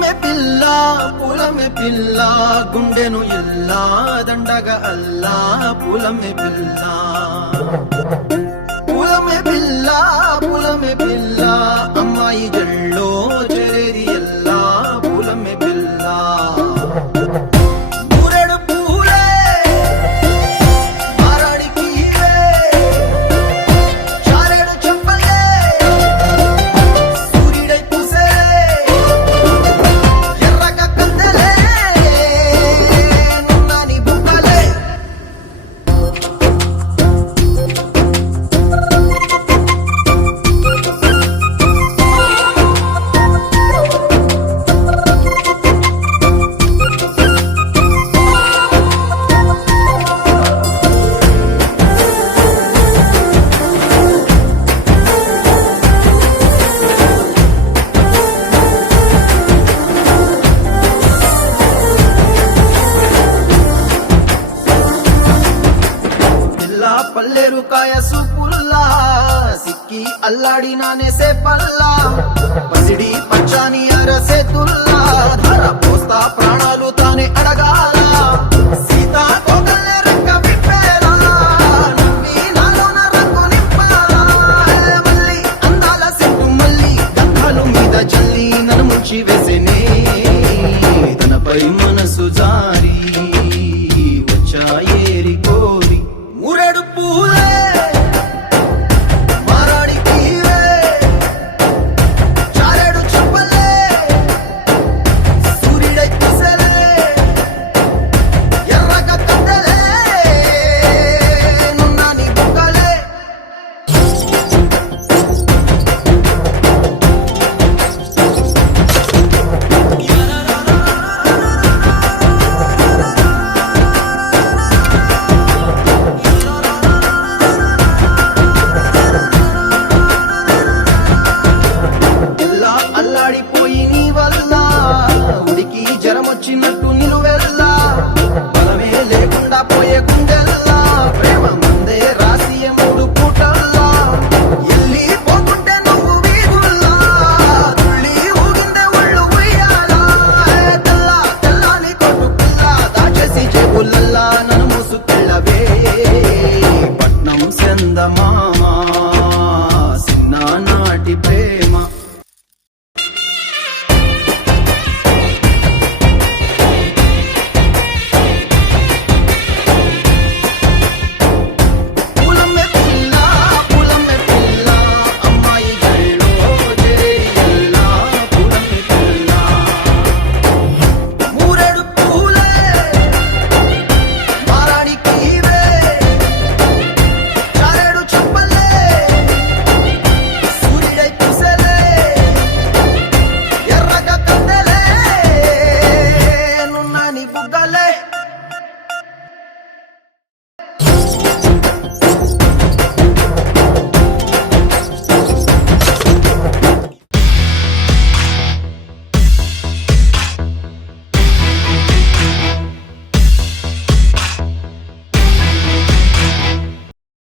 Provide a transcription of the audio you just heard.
పూలమే పిల్ల గుండెను ఇల్లా దండగ అల్లా పూలమే పిల్ల పూలమే పిల్ల అమ్మాయి జల్లో చేరేది ఎల్లా పూలమే పిల్ల ఊరెడు పూలే మారాడికి చారెడు చెప్పలే సూర్యుడై పూసే ఎర్రగ కందలే నున్నాని బుక్కలే పల్లేరు కాయ సూపుల్లా సిక్కి అల్లాడి నానేసే పల్లా పసిడి పచ్చాని అరసే తుల్లా ధర పోస్తా ప్రాణాలు తానే అడగాల సీతా కోకల్లే రెక్క విప్పేలా నవ్వి నాలోన రంగు నింపాలా మళ్ళీ అందాల సెట్టు మళ్ళీ గంధాలు మీద జల్లి నన్ను ముంచి వేసేనే తనపై మనసు జారి వచ్చాయేరి కోరి ఊరెడు పూలే మారాడికి చారెడు చెప్పలే సూర్యుడై పూసలే ఎర్రగ కందలే నున్నాని బుక్కలే అల్లాడిపోయి నీ వల్ల ఉడికి జ్వరమొచ్చినట్టు నిలువెల్లా బలమే లేకుండా పోయే గుండెల్లా ప్రేమ మందే రాసియ మూడు పూటల్లా ఎల్లి పోతుంటే నువ్వు వీధుల్లా తుళ్ళి ఊగిందే ఒళ్ళు ఉయ్యాలా తెల్లాని కొట్టు పిల్ల దాచేసి జేబులల్లా నన్ను మూసుకెళ్ళవే పట్నం సెందమా